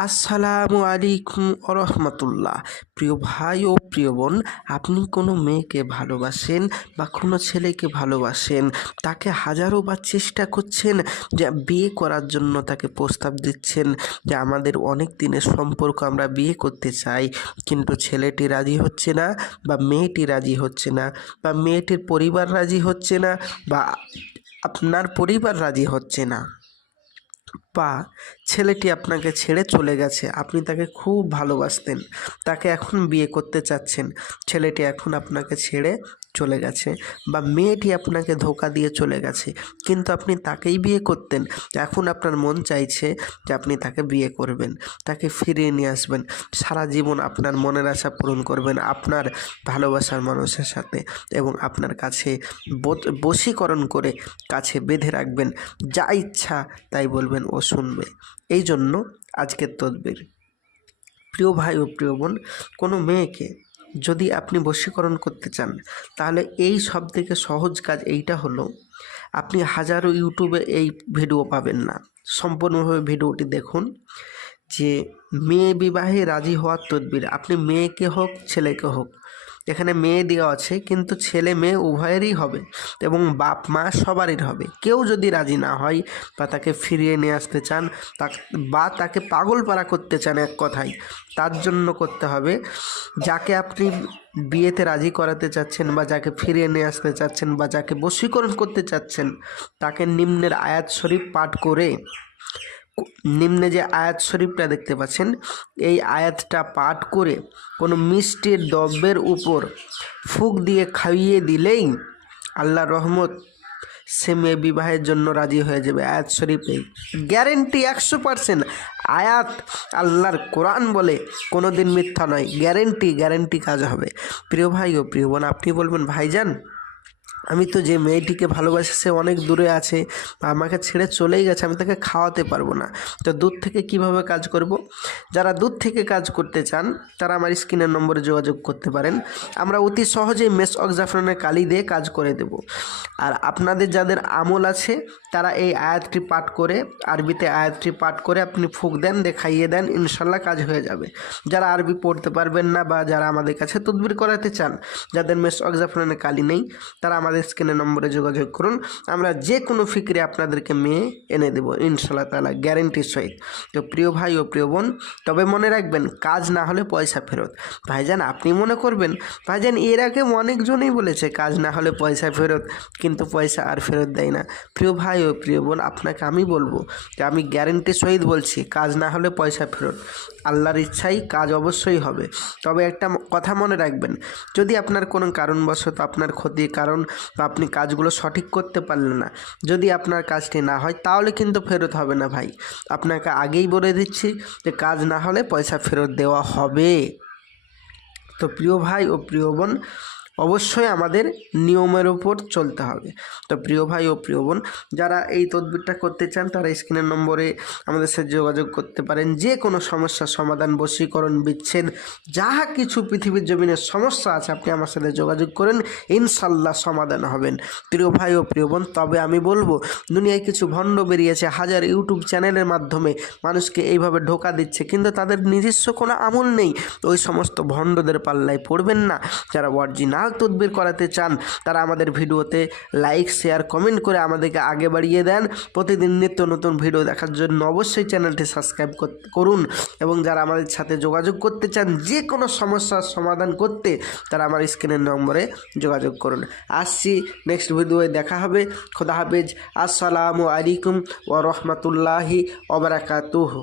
আসসালামু আলাইকুম রহমতুল্লাহ। প্রিয় ভাই ও প্রিয় বোন, আপনি কোনো মেয়েকে ভালোবাসেন বা কোনো ছেলেকে ভালোবাসেন, তাকে হাজারো বার চেষ্টা করছেন যে বিয়ে করার জন্য, তাকে প্রস্তাব দিচ্ছেন যে আমাদের অনেক দিনের সম্পর্ক, আমরা বিয়ে করতে চাই, কিন্তু ছেলেটি রাজি হচ্ছে না বা মেয়েটি রাজি হচ্ছে না বা মেয়েটির পরিবার রাজি হচ্ছে না বা আপনার পরিবার রাজি হচ্ছে না, বা ছেলেটি আপনাকে ছেড়ে চলে গেছে, আপনি তাকে খুব ভালোবাসতেন, তাকে এখন বিয়ে করতে চাচ্ছেন, ছেলেটি এখন আপনাকে ছেড়ে চলে গেছে, বা মেয়েটি আপনাকে ধোঁকা দিয়ে চলে গেছে, কিন্তু আপনি তাকেই বিয়ে করতেন। এখন আপনার মন চাইছে যে আপনি তাকে বিয়ে করবেন, তাকে ফিরিয়ে নিয়ে আসবেন, সারা জীবন আপনার মনের আশা পূরণ করবেন আপনার ভালোবাসার মানুষের সাথে, এবং আপনার কাছে বশীকরণ করে কাছে বেঁধে রাখবেন, যা ইচ্ছা তাই বলবেন ও শুনবে। এই জন্য আজকের তদবির। প্রিয় ভাই ও প্রিয় বোন, কোনো মেয়েকে যদি আপনি বশীকরণ করতে চান, তাহলে এই সব থেকে সহজ কাজ এইটা হলো, আপনি হাজারো ইউটিউবে এই ভিডিও পাবেন না, সম্পূর্ণভাবে ভিডিওটি দেখুন যে মেয়ে বিবাহে রাজি হওয়ার তদবির। আপনি মেয়েকে হোক ছেলেকে হোক, এখানে মেয়ে দেওয়া আছে, কিন্তু ছেলে মেয়ে উভয়েরই হবে এবং বাপ মা সবারই হবে। কেউ যদি রাজি না হয় বা তাকে ফিরিয়ে নিয়ে আসতে চান বা তাকে পাগলপাড়া করতে চান, এক কথায়, তার জন্য করতে হবে, যাকে আপনি বিয়েতে রাজি করাতে চাচ্ছেন বা যাকে ফিরিয়ে নিয়ে আসতে চাচ্ছেন বা যাকে বশীকরণ করতে চাচ্ছেন, তাকে নিম্নের আয়াত শরীফ পাঠ করে, নিম্নে যে আয়াত শরীফটা দেখতে পাচ্ছেন, এই আয়াতটা পাঠ করে কোনো মিষ্টির দ্রব্যের উপর ফুঁক দিয়ে খাইয়ে দিলেই আল্লাহর রহমত, সে মেয়ে বিবাহের জন্য রাজি হয়ে যাবে। আয়াত শরীফে গ্যারেন্টি 100%। আয়াত আল্লাহর কোরআন বলে, কোনো দিন মিথ্যা নয়, গ্যারেন্টি কাজ হবে। প্রিয় ভাই ও প্রিয় বোন, আপনি বলবেন, ভাইজান আমি তো যে মেয়েটিকে ভালোবাসি সে অনেক দূরে আছে, আমাকে ছেড়ে চলেই গেছে, আমি তাকে খাওয়াতে পারবো না, তো দূর থেকে কিভাবে কাজ করব? যারা দূর থেকে কাজ করতে চান তারা আমার স্ক্রিনের নম্বরে যোগাযোগ করতে পারেন। আমরা অতি সহজেই মেসওয়াক জাফরানের কালি দিয়ে কাজ করে দেব। আর আপনাদের যাদের আমল আছে তারা এই আয়াতটি পাঠ করে, আরবিতে আয়াতটি পাঠ করে আপনি ফুঁক দেন, দেখাইয়ে দেন, ইনশাল্লাহ কাজ হয়ে যাবে। যারা আরবি পড়তে পারবেন না বা যারা আমাদের কাছে তদবির করাতে চান, যাদের মেসওয়াক জাফরানের কালি নেই, তারা আমাদের স্ক্রিনের নম্বরে যোগাযোগ করুন। আমরা যে কোনো ফিক্রে আপনাদেরকে মেয়ে এনে দেবো ইনশাল্লাহ তাআলা, গ্যারেন্টির সহিত। তো প্রিয় ভাই ও প্রিয় বোন, তবে মনে রাখবেন, কাজ না হলে পয়সা ফেরত। ভাইজান আপনি মনে করবেন, ভাইজান এর আগে অনেকজনই বলেছে কাজ না হলে পয়সা ফেরত, কিন্তু পয়সা আর ফেরত দেয় না। প্রিয় ভাই ও প্রিয় বোন, আপনাকে আমি বলবো যে আমি গ্যারেন্টির সহিত বলছি, কাজ না হলে পয়সা ফেরত। আল্লাহর ইচ্ছাই কাজ অবশ্যই হবে। তবে একটা কথা মনে রাখবেন, যদি আপনার কোনো কারণবশত আপনার ক্ষতির কারণ বা আপনি কাজগুলো সঠিক করতে পারলেন না, যদি আপনার কাজটি না হয়, তাহলে কিন্তু ফেরত হবে না ভাই। আপনাকে আগেই বলে দিচ্ছি যে কাজ না হলে পয়সা ফেরত দেওয়া হবে। তো প্রিয় ভাই ও প্রিয় বোন, অবশ্যই আমাদের নিয়মের উপর চলতে হবে। তো প্রিয় ভাই ও প্রিয় বোন, যারা এই তদবিরটা করতে চান তারা স্ক্রিনের নম্বরে আমাদের সাথে যোগাযোগ করতে পারেন। যে কোনো সমস্যার সমাধান, বশীকরণ, বিচ্ছেদ, যাহা কিছু পৃথিবীর জমিনের সমস্যা আছে, আপনি আমার সাথে যোগাযোগ করেন, ইনশাল্লাহ সমাধান হবেন। প্রিয় ভাই ও প্রিয় বোন, তবে আমি বলবো, দুনিয়ায় কিছু ভণ্ড বেরিয়েছে, হাজার ইউটিউব চ্যানেলের মাধ্যমে মানুষকে এইভাবে ধোঁকা দিচ্ছে, কিন্তু তাদের নিজস্ব কোনো আমল নেই। ওই সমস্ত ভণ্ডদের পাল্লায় পড়বেন না। যারা অরিজিনাল তদবির করাতে চান তারা আমাদের ভিডিওতে লাইক, শেয়ার, কমেন্ট করে আমাদেরকে আগে বাড়িয়ে দেন। প্রতিদিন নিত্য নতুন ভিডিও দেখার জন্য অবশ্যই চ্যানেলটি সাবস্ক্রাইব করুন, এবং যারা আমাদের সাথে যোগাযোগ করতে চান যে কোনো সমস্যার সমাধান করতে, তারা আমার স্ক্রিনের নম্বরে যোগাযোগ করুন। আসছি নেক্সট ভিডিওয়ে, দেখা হবে। খোদা হাফেজ। আসসালামু আলাইকুম ওয়া রাহমাতুল্লাহি ওয়া বারাকাতুহু।